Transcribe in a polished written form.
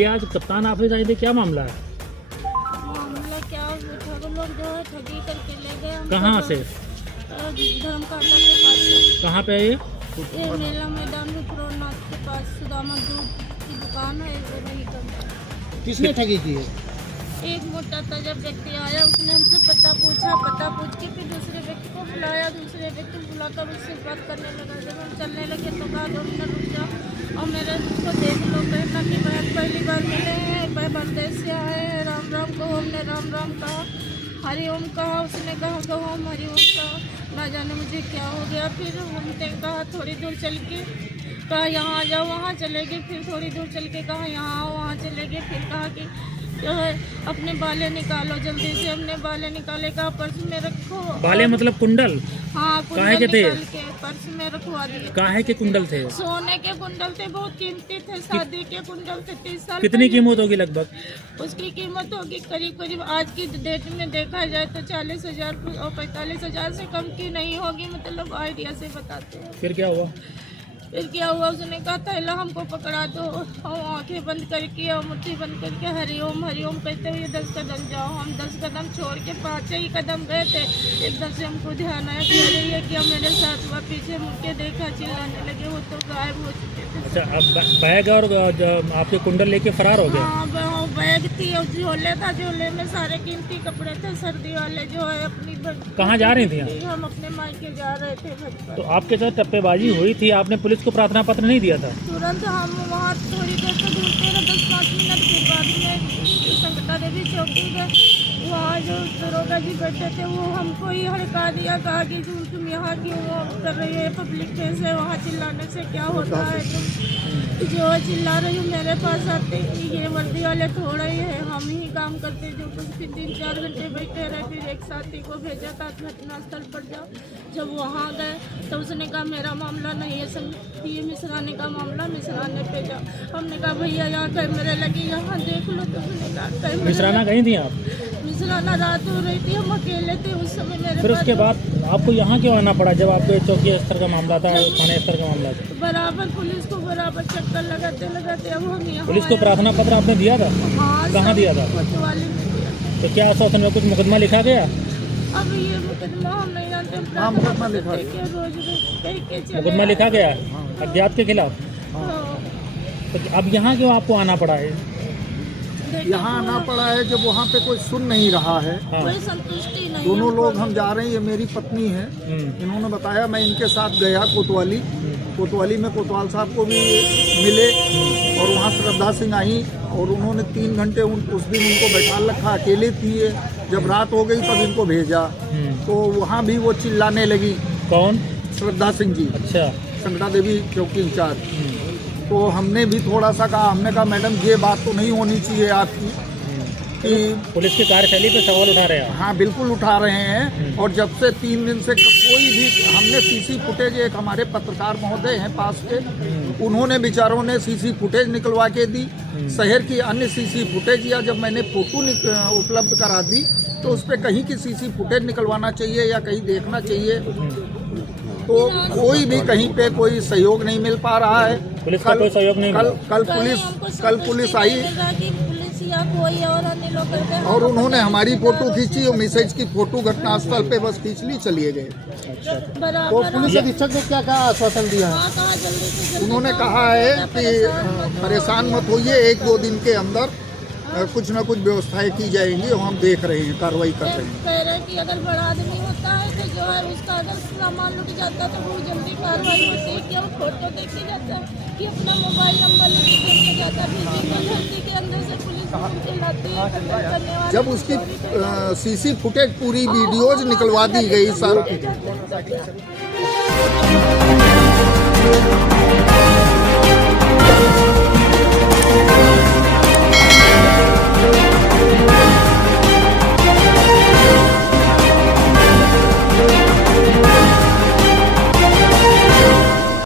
ये आज कप्तान ऑफिस आए थे, क्या मामला है? मामला क्या, ठग लोग जो है ठगी करके ले गए हमको। कहाँ से? धर्मकाटा के पास से। कहाँ पे है ये? ये मेला मैदान में प्रोनाथ के पास सुदामा दूध की दुकान है, वही करता है। किसने ठगी की है? एक मोटा ताजा व्यक्ति आया, उसने हमसे पता पूछा, पता पूछ के फिर दूसरे व्यक्ति को बुलाया, दूसरे व्यक्ति को बुलाकर उससे बात करने लगा। जब हम चलने लगे तो कहा 2 मिनट रुक जाओ और मेरे को देख लो। कहना कि मैं पहली बार मिले हैं, मैं बांग्लादेश से आए हैं, राम राम कहो। हमने राम राम कहा, हरिओम कहा, उसने कहा कहो हम हरिओम कहा। ना जाने मुझे क्या हो गया। फिर हमने कहा थोड़ी दूर चल के, कहा यहाँ आ जाओ, वहाँ चले गए। फिर थोड़ी दूर चल के कहा यहाँ आओ, वहाँ चले गए। फिर कहा कि जो है अपने बाले निकालो जल्दी से। हमने बाले निकाले, कहा पर्स में रखो। बाले मतलब कुंडल? हाँ, काहे कुंडल के थे? निकाल के पर्स में रखवा दिए। काहे के कुंडल थे? सोने के कुंडल थे, बहुत कीमती थे, शादी के कुंडल थे। 30 साल कितनी कीमत होगी लगभग? उसकी कीमत होगी करीब करीब आज की डेट में देखा जाए तो 40,000 और 45,000 से कम की नहीं होगी, मतलब आइडिया से बताते हैं। फिर क्या हुआ? फिर क्या हुआ, उसने कहा थैला हमको पकड़ा दो और आंखें बंद करके और मुट्ठी बंद करके हरिओम हरिओम कहते हुए 10 कदम जाओ। हम 10 कदम छोड़ के 5 ही कदम गए थे, एकदम से हमको ध्यान आया कि अरे ये क्या मेरे साथ हुआ। पीछे मुड़ के देखा, चिल्लाने लगे, वो तो गायब हो चुके थे। अच्छा, अब बैग और आपके कुंडल लेके फरार हो गए? हाँ, बैग थी और झोले था, झोले में सारे कीमती कपड़े थे, सर्दी वाले जो है अपनी। कहाँ जा रही थी आप? हम अपने मायके जा रहे थे भटका। तो आपके साथ टप्पेबाजी हुई थी, आपने पुलिस को प्रार्थना पत्र नहीं दिया था? तुरंत हम वहाँ थोड़ी देर से ढूंढते रहे, 10-5 मिनट के बाद में संकटा देवी चौकी गए। वहाँ जो दरोगा जी बैठे थे वो हमको ही हड़का दिया, कहा कि तुम यहाँ क्यों कर रही है, पब्लिक कैसे वहाँ चिल्लाने से क्या होता है। तुम जो चिल्ला रही हो मेरे पास आते, ये वर्दी वाले थोड़ा ही है, हम ही काम करते जो कुछ। फिर 3-4 घंटे बैठे रहे, फिर एक साथी को भेजा था घटनास्थल पर जाओ। जब वहाँ गए तो उसने कहा मेरा मामला नहीं है, ये मिश्राने का मामला, मिश्राने पे जाओ। हमने कहा भैया यहाँ कैमरे लगी, यहाँ देख लो। तो उसने कहा मिश्राना गई थी आप? मिश्राना रात हो रही थी, हम अकेले थे उस समय। मेरे फिर उसके बाद आपको यहाँ क्यों आना पड़ा जब आपके चौकी स्तर का मामला था, थाने स्तर का मामला था? बराबर पुलिस को बराबर चक्कर लगाते लगाते अब हम यहाँ। पुलिस को प्रार्थना पत्र आपने दिया था? हाँ, कहाँ दिया था? कोतवाली में दिया। तो क्या आश्वासन में कुछ मुकदमा लिखा गया? अब ये मुकदमा हम नहीं जानते। हाँ, मुकदमा लिखा मुकदमा लिखा गया अज्ञात के खिलाफ? तो अब यहाँ क्यों आपको आना पड़ा है? यहाँ आना पड़ा है जब वहाँ पे कोई सुन नहीं रहा है। हाँ। कोई संतुष्टि नहीं। दोनों लोग हम जा रहे हैं, ये मेरी पत्नी है। इन्होंने बताया, मैं इनके साथ गया कोतवाली। कोतवाली में कोतवाल साहब को भी मिले और वहाँ श्रद्धा सिंह आई और उन्होंने 3 घंटे उस दिन उनको बैठा रखा, अकेले थी। जब रात हो गई तब इनको भेजा तो वहाँ भी वो चिल्लाने लगी। कौन? श्रद्धा सिंह जी। अच्छा। संकटा देवी चौकी इंचार्ज। तो हमने भी थोड़ा सा कहा, हमने कहा मैडम ये बात तो नहीं होनी चाहिए आपकी कि पुलिस की कार्यशैली पे सवाल उठा रहे हैं? हाँ, बिल्कुल उठा रहे हैं। और जब से 3 दिन से कोई भी, हमने सीसी फुटेज, एक हमारे पत्रकार महोदय हैं पास के, उन्होंने बेचारों ने सीसी फुटेज निकलवा के दी। शहर की अन्य सीसी फुटेज या जब मैंने फोटो उपलब्ध करा दी तो उस पर कहीं की सीसी फुटेज निकलवाना चाहिए या कहीं देखना चाहिए, तो कोई भी कहीं पे कोई सहयोग नहीं मिल पा रहा है। पुलिस का कोई सहयोग नहीं मिला? कल पुलिस आई कोई और अन्य लोग और उन्होंने हमारी फोटो खींची और मैसेज की फोटो घटनास्थल पे बस खींच ली, चलिए गए। तो पुलिस अधीक्षक ने क्या कहा, आश्वासन दिया? उन्होंने कहा है कि परेशान मत होइए, 1-2 दिन के अंदर कुछ न कुछ व्यवस्थाएं की जाएंगी और हम देख रहे हैं, कार्रवाई कर रहे हैं। कह रहे हैं कि अगर बड़ा आदमी होता है तो जो है उसका अगर सामान लुट जाता है तो बहुत जल्दी कार्रवाई होती है। कि वो फोटो देखी जाता है कि अपना मोबाइल नंबर लेके जाता है, फिजिकल हेल्थ के अंदर से पुलिस लाती है। जब उसकी सीसी फुटेज पूरी वीडियोज निकलवा दी गई सर।